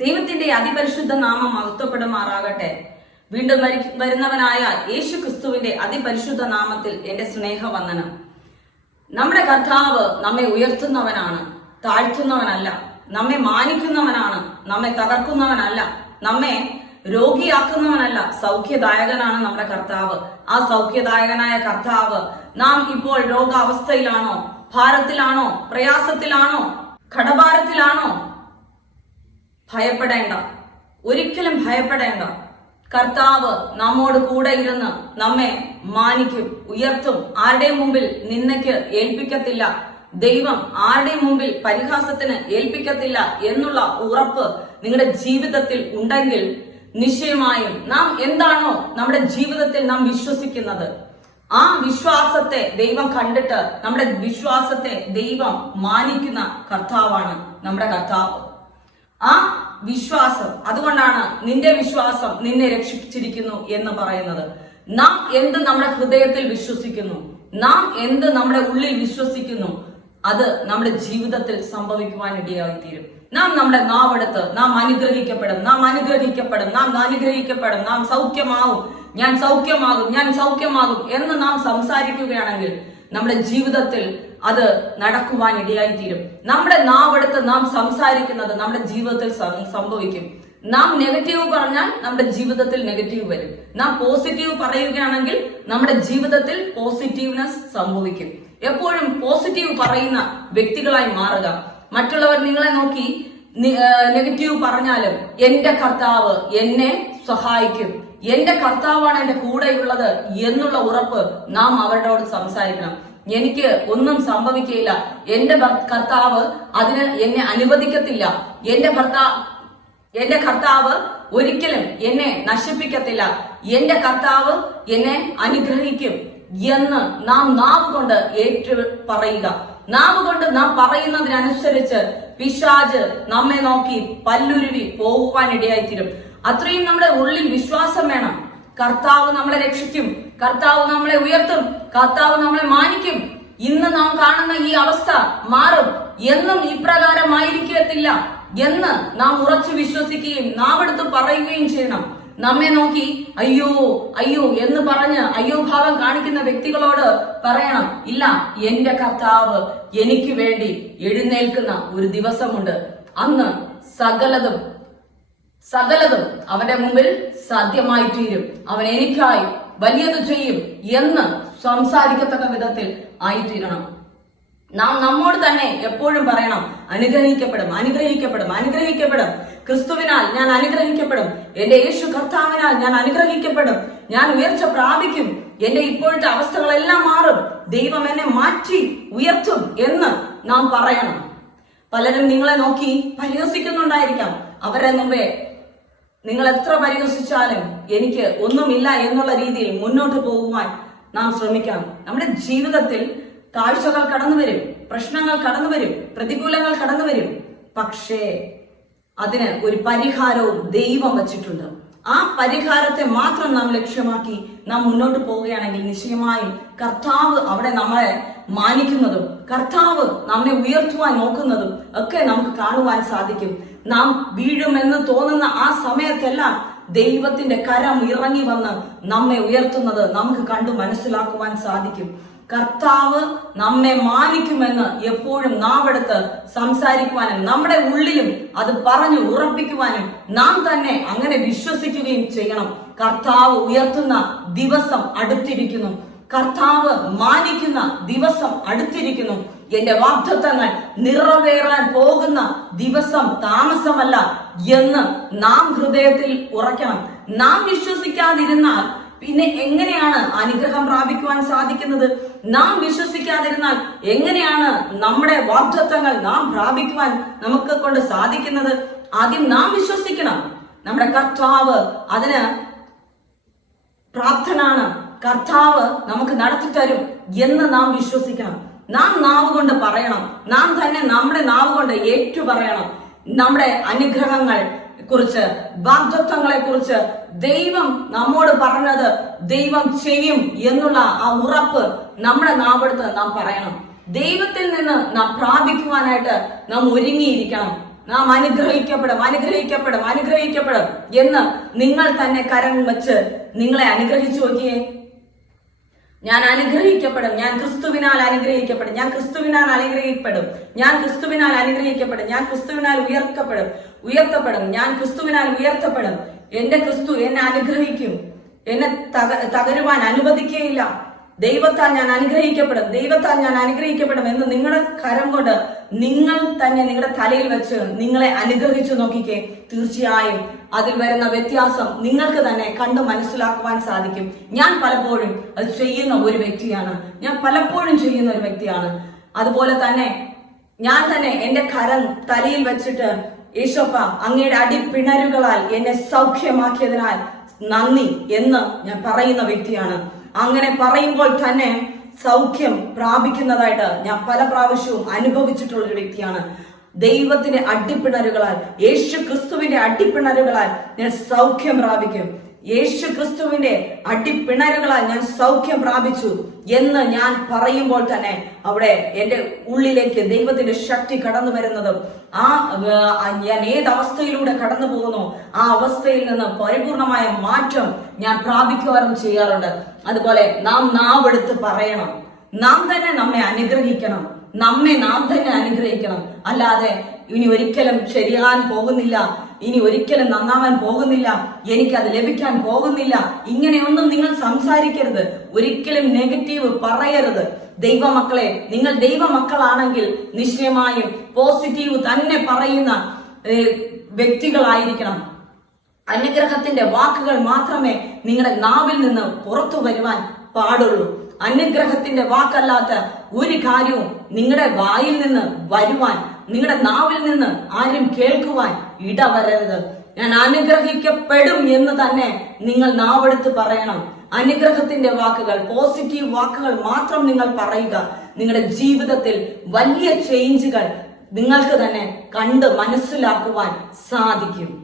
ദൈവത്തിന്റെ അതിപരിശുദ്ധ നാമം മഹത്വപ്പെടുമാറാകട്ടെ. വീണ്ടും വരുന്നവനായ യേശു ക്രിസ്തുവിന്റെ അതിപരിശുദ്ധ നാമത്തിൽ എന്റെ സ്നേഹവന്ദനം. നമ്മുടെ കർത്താവ് നമ്മെ ഉയർത്തുന്നവനാണ് താഴ്ത്തുന്നവനല്ല നമ്മെ മാനിക്കുന്നവനാണ് നമ്മെ തകർക്കുന്നവനല്ല നമ്മെ രോഗിയാക്കുന്നവനല്ല സൗഖ്യദായകനാണ് നമ്മുടെ കർത്താവ്. ആ സൗഖ്യദായകനായ കർത്താവ് നാം ഇപ്പോൾ രോഗാവസ്ഥയിലാണോ ഭാരത്തിലാണോ പ്രയാസത്തിലാണോ കടഭാരത്തിലാണോ ഭയപ്പെടേണ്ട. ഒരിക്കലും ഭയപ്പെടേണ്ട. കർത്താവ് നമ്മോട് കൂടെ ഇരുന്ന് നമ്മെ മാനിക്കും ഉയർത്തും. ആരുടെയും മുമ്പിൽ നിന്നയ്ക്ക് ഏൽപ്പിക്കത്തില്ല. ദൈവം ആരുടെയും മുമ്പിൽ പരിഹാസത്തിന് ഏൽപ്പിക്കത്തില്ല എന്നുള്ള ഉറപ്പ് നിങ്ങളുടെ ജീവിതത്തിൽ ഉണ്ടെങ്കിൽ നിശ്ചയമായും നാം എന്താണോ നമ്മുടെ ജീവിതത്തിൽ നാം വിശ്വസിക്കുന്നത്. ആ വിശ്വാസത്തെ ദൈവം കണ്ടിട്ട് നമ്മുടെ വിശ്വാസത്തെ ദൈവം മാനിക്കുന്ന കർത്താവാണ് നമ്മുടെ കർത്താവ്. ആ വിശ്വാസം. അതുകൊണ്ടാണ് നിന്റെ വിശ്വാസം നിന്നെ രക്ഷിച്ചിരിക്കുന്നു എന്ന് പറയുന്നത്. നാം എന്ത് നമ്മുടെ ഹൃദയത്തിൽ വിശ്വസിക്കുന്നു? നാം എന്ത് നമ്മുടെ ഉള്ളിൽ വിശ്വസിക്കുന്നു? അത് നമ്മുടെ ജീവിതത്തിൽ സംഭവിക്കുവാൻ ഇടയായിത്തീരും നാം നമ്മുടെ നാവെടുത്ത് നാം അനുഗ്രഹിക്കപ്പെടും. നാം അനുഗ്രഹിക്കപ്പെടും. നാം അനുഗ്രഹിക്കപ്പെടും. നാം സൗഖ്യമാവും. ഞാൻ സൗഖ്യമാകും. ഞാൻ സൗഖ്യമാകും എന്ന് നാം സംസാരിക്കുകയാണെങ്കിൽ നമ്മുടെ ജീവിതത്തിൽ അത് നടക്കുവാൻ ഇടയായി തീരും നമ്മുടെ നാവെടുത്ത് നാം സംസാരിക്കുന്നത് നമ്മുടെ ജീവിതത്തിൽ സംഭവിക്കും. നാം നെഗറ്റീവ് പറഞ്ഞാൽ നമ്മുടെ ജീവിതത്തിൽ നെഗറ്റീവ് വരും. നാം പോസിറ്റീവ് പറയുകയാണെങ്കിൽ നമ്മുടെ ജീവിതത്തിൽ പോസിറ്റീവ്നെസ് സംഭവിക്കും. എപ്പോഴും പോസിറ്റീവ് പറയുന്ന വ്യക്തികളായി മാറുക. മറ്റുള്ളവർ നിങ്ങളെ നോക്കി നെഗറ്റീവ് പറഞ്ഞാലും എന്റെ കർത്താവ് എന്നെ സഹായിക്കും. എന്റെ കർത്താവാണ് എന്റെ കൂടെയുള്ളത് എന്നുള്ള ഉറപ്പ് നാം അവരോട് സംസാരിക്കണം. എനിക്ക് ഒന്നും സംഭവിക്കില്ല എന്റെ കർത്താവ് അതിന് എന്നെ അനുവദിക്കത്തില്ല. എന്റെ ഭർത്താവ് എന്റെ കർത്താവ് ഒരിക്കലും എന്നെ നശിപ്പിക്കത്തില്ല. എന്റെ കർത്താവ് എന്നെ അനുഗ്രഹിക്കും എന്ന് നാം നാവ് കൊണ്ട് ഏറ്റു പറയുക. നാവ് കൊണ്ട് നാം പറയുന്നതിനനുസരിച്ച് പിശാജ് നമ്മെ നോക്കി പല്ലുരുവി പോകുവാൻ ഇടയായിത്തീരും അത്രയും നമ്മുടെ ഉള്ളിൽ വിശ്വാസം വേണം. കർത്താവ് നമ്മളെ രക്ഷിക്കും. കർത്താവ് നമ്മളെ ഉയർത്തും. കർത്താവ് നമ്മളെ മാനിക്കും. ഇന്ന് നാം കാണുന്ന ഈ അവസ്ഥ മാറും. എന്നും ഇപ്രകാരമായിരിക്കത്തില്ല. എന്ന് നാം ഉറച്ചു വിശ്വസിക്കുകയും നാം എടുത്ത് പറയുകയും ചെയ്യണം. നമ്മെ നോക്കി അയ്യോ അയ്യോ എന്ന് പറഞ്ഞ് അയ്യോ ഭാവം കാണിക്കുന്ന വ്യക്തികളോട് പറയണം ഇല്ല എന്റെ കർത്താവ് എനിക്ക് വേണ്ടി എഴുന്നേൽക്കുന്ന ഒരു ദിവസമുണ്ട്. അന്ന് സകലതും സകലതും അവന്റെ മുമ്പിൽ സാധ്യമായി തീരും. അവൻ എനിക്കായി വലിയത് ചെയ്യും എന്ന് സംസാരിക്കത്തക്ക വിധത്തിൽ ആയിത്തീരണം. നാം നമ്മോട് തന്നെ എപ്പോഴും പറയണം അനുഗ്രഹിക്കപ്പെടും അനുഗ്രഹിക്കപ്പെടും അനുഗ്രഹിക്കപ്പെടും. ക്രിസ്തുവിനാൽ ഞാൻ അനുഗ്രഹിക്കപ്പെടും. എന്റെ യേശു കർത്താവിനാൽ ഞാൻ അനുഗ്രഹിക്കപ്പെടും. ഞാൻ ഉയർച്ച പ്രാപിക്കും. എന്റെ ഇപ്പോഴത്തെ അവസ്ഥകളെല്ലാം മാറും. ദൈവം എന്നെ മാറ്റി ഉയർത്തും എന്ന് നാം പറയണം. പലരും നിങ്ങളെ നോക്കി പരിഹസിക്കുന്നുണ്ടായിരിക്കാം. അവരെ മുമ്പേ നിങ്ങൾ എത്ര പരിഹസിച്ചാലും എനിക്ക് ഒന്നുമില്ല എന്നുള്ള രീതിയിൽ മുന്നോട്ട് പോകുവാൻ നാം ശ്രമിക്കണം. നമ്മുടെ ജീവിതത്തിൽ താഴ്ചകൾ കടന്നു വരും പ്രശ്നങ്ങൾ കടന്നു വരും പ്രതികൂലങ്ങൾ കടന്നു വരും. പക്ഷേ അതിന് ഒരു പരിഹാരവും ദൈവം വച്ചിട്ടുണ്ട്. ആ പരിഹാരത്തെ മാത്രം നാം ലക്ഷ്യമാക്കി നാം മുന്നോട്ട് പോവുകയാണെങ്കിൽ നിശ്ചയമായും കർത്താവ് അവിടെ നമ്മളെ മാനിക്കുന്നതും കർത്താവ് നമ്മെ ഉയർത്തുവാൻ നോക്കുന്നതും ഒക്കെ നമുക്ക് കാണുവാൻ സാധിക്കും. നാം വീഴുമെന്ന് തോന്നുന്ന ആ സമയത്തെല്ലാം ദൈവത്തിന്റെ കരം ഇറങ്ങി വന്ന് നമ്മെ ഉയർത്തുന്നത് നമുക്ക് കണ്ടു മനസ്സിലാക്കുവാൻ സാധിക്കും. കർത്താവ് നമ്മെ മാനിക്കുമെന്ന് എപ്പോഴും നാവെടുത്ത് സംസാരിക്കുവാനും നമ്മുടെ ഉള്ളിലും അത് പറഞ്ഞു ഉറപ്പിക്കുവാനും നാം തന്നെ അങ്ങനെ വിശ്വസിക്കുകയും ചെയ്യണം. കർത്താവ് ഉയർത്തുന്ന ദിവസം അടുത്തിരിക്കുന്നു. കർത്താവ് മാനിക്കുന്ന ദിവസം അടുത്തിരിക്കുന്നു. എന്റെ വാഗ്ദത്തങ്ങൾ നിറവേറാൻ പോകുന്ന ദിവസം താമസമല്ല എന്ന് നാം ഹൃദയത്തിൽ ഉറയ്ക്കണം. നാം വിശ്വസിക്കാതിരുന്നാൽ പിന്നെ എങ്ങനെയാണ് അനുഗ്രഹം പ്രാപിക്കുവാൻ സാധിക്കുന്നത്? നാം വിശ്വസിക്കാതിരുന്നാൽ എങ്ങനെയാണ് നമ്മുടെ വാഗ്ദത്തങ്ങൾ നാം പ്രാപിക്കുവാൻ നമുക്ക് കൊണ്ട് സാധിക്കുന്നത്? ആദ്യം നാം വിശ്വസിക്കണം. നമ്മുടെ കർത്താവ് അതിന് പ്രാപ്തനാണ് കർത്താവ് നമുക്ക് നടത്തി തരും എന്ന് നാം വിശ്വസിക്കണം. നാം നാവ് കൊണ്ട് പറയണം. നാം തന്നെ നമ്മുടെ നാവ് കൊണ്ട് ഏറ്റു പറയണം നമ്മുടെ അനുഗ്രഹങ്ങൾ കുറിച്ച് വാഗ്ദത്വങ്ങളെ കുറിച്ച് ദൈവം നമ്മോട് പറഞ്ഞത് ദൈവം ചെയ്യും എന്നുള്ള ആ ഉറപ്പ് നമ്മുടെ നാവെടുത്ത് നാം പറയണം. ദൈവത്തിൽ നിന്ന് നാം പ്രാപിക്കുവാനായിട്ട് നാം ഒരുങ്ങിയിരിക്കണം. നാം അനുഗ്രഹിക്കപ്പെടും അനുഗ്രഹിക്കപ്പെടും അനുഗ്രഹിക്കപ്പെടും എന്ന് നിങ്ങൾ തന്നെ കരം വെച്ച് നിങ്ങളെ അനുഗ്രഹിച്ചു നോക്കിയേ. ഞാൻ അനുഗ്രഹിക്കപ്പെടും. ഞാൻ ക്രിസ്തുവിനാൽ അനുഗ്രഹിക്കപ്പെടും. ഞാൻ ക്രിസ്തുവിനാൽ അനുഗ്രഹിക്കപ്പെടും. ഞാൻ ക്രിസ്തുവിനാൽ അനുഗ്രഹിക്കപ്പെടും. ഞാൻ ക്രിസ്തുവിനാൽ ഉയർത്തപ്പെടും. ഉയർത്തപ്പെടും. ഞാൻ ക്രിസ്തുവിനാൽ ഉയർത്തപ്പെടും. എന്റെ ക്രിസ്തു എന്നെ അനുഗ്രഹിക്കും. എന്നെ തക തകരുവാൻ അനുവദിക്കുകയില്ല. ദൈവത്താൽ ഞാൻ അനുഗ്രഹിക്കപ്പെടും. ദൈവത്താൽ ഞാൻ അനുഗ്രഹിക്കപ്പെടും എന്ന് നിങ്ങളുടെ കരം കൊണ്ട് നിങ്ങൾ തന്നെ നിങ്ങളുടെ തലയിൽ വെച്ച് നിങ്ങളെ അനുഗ്രഹിച്ചു നോക്കിക്കേ. തീർച്ചയായും അതിൽ വരുന്ന വ്യത്യാസം നിങ്ങൾക്ക് തന്നെ കണ്ടു മനസ്സിലാക്കുവാൻ സാധിക്കും. ഞാൻ പലപ്പോഴും അത് ചെയ്യുന്ന ഒരു വ്യക്തിയാണ്. ഞാൻ പലപ്പോഴും ചെയ്യുന്ന ഒരു വ്യക്തിയാണ്. അതുപോലെ തന്നെ ഞാൻ തന്നെ എന്റെ കരം തലയിൽ വെച്ചിട്ട് യേശോപ്പ അങ്ങയുടെ അടിപ്പിണരുകളാൽ എന്നെ സൗഖ്യമാക്കിയതിനാൽ നന്ദി എന്ന് ഞാൻ പറയുന്ന വ്യക്തിയാണ്. അങ്ങനെ പറയുമ്പോൾ തന്നെ സൗഖ്യം പ്രാപിക്കുന്നതായിട്ട് ഞാൻ പല പ്രാവശ്യവും അനുഭവിച്ചിട്ടുള്ള ഒരു വ്യക്തിയാണ്. ദൈവത്തിന്റെ അടിപ്പിണരുകളാൽ യേശു ക്രിസ്തുവിന്റെ അടിപ്പിണരുകളാൽ ഞാൻ സൗഖ്യം പ്രാപിക്കും. യേശു ക്രിസ്തുവിന്റെ അടിപ്പിണരുകളാൽ ഞാൻ സൗഖ്യം പ്രാപിച്ചു എന്ന് ഞാൻ പറയുമ്പോൾ തന്നെ അവിടെ എന്റെ ഉള്ളിലേക്ക് ദൈവത്തിന്റെ ശക്തി കടന്നു വരുന്നതും ആ ആ, ഞാൻ ഏത് അവസ്ഥയിലൂടെ കടന്നു പോകുന്നു ആ അവസ്ഥയിൽ നിന്ന് പരിപൂർണമായ മാറ്റം ഞാൻ പ്രാപിക്കുവാനും ചെയ്യാറുണ്ട്. അതുപോലെ നാം നാവെടുത്ത് പറയണം. നാം തന്നെ നമ്മെ അനുഗ്രഹിക്കണം. നമ്മെ നാം തന്നെ അനുഗ്രഹിക്കണം. അല്ലാതെ ഇനി ഒരിക്കലും ശരിയാകാൻ പോകുന്നില്ല. ഇനി ഒരിക്കലും നന്നാവാൻ പോകുന്നില്ല. എനിക്കത് ലഭിക്കാൻ പോകുന്നില്ല. ഇങ്ങനെയൊന്നും നിങ്ങൾ സംസാരിക്കരുത്. ഒരിക്കലും നെഗറ്റീവ് പറയരുത്. ദൈവമക്കളെ നിങ്ങൾ ദൈവമക്കളാണെങ്കിൽ നിശ്ചയമായും പോസിറ്റീവ് തന്നെ പറയുന്ന വ്യക്തികളായിരിക്കണം. അനുഗ്രഹത്തിന്റെ വാക്കുകൾ മാത്രമേ നിങ്ങളുടെ നാവിൽ നിന്ന് പുറത്തു വരുവാൻ പാടുള്ളൂ. അനുഗ്രഹത്തിന്റെ വാക്കല്ലാത്ത ഒരു കാര്യവും നിങ്ങളുടെ വായിൽ നിന്ന് വരുവാൻ നിങ്ങളുടെ നാവിൽ നിന്ന് ആരും കേൾക്കുവാൻ ഇടവരരുത്. ഞാൻ അനുഗ്രഹിക്കപ്പെടും എന്ന് തന്നെ നിങ്ങൾ നാവെടുത്ത് പറയണം. അനുഗ്രഹത്തിന്റെ വാക്കുകൾ പോസിറ്റീവ് വാക്കുകൾ മാത്രം നിങ്ങൾ പറയുക. നിങ്ങളുടെ ജീവിതത്തിൽ വലിയ ചേഞ്ചുകൾ നിങ്ങൾക്ക് തന്നെ കണ്ട് മനസ്സിലാക്കുവാൻ സാധിക്കും.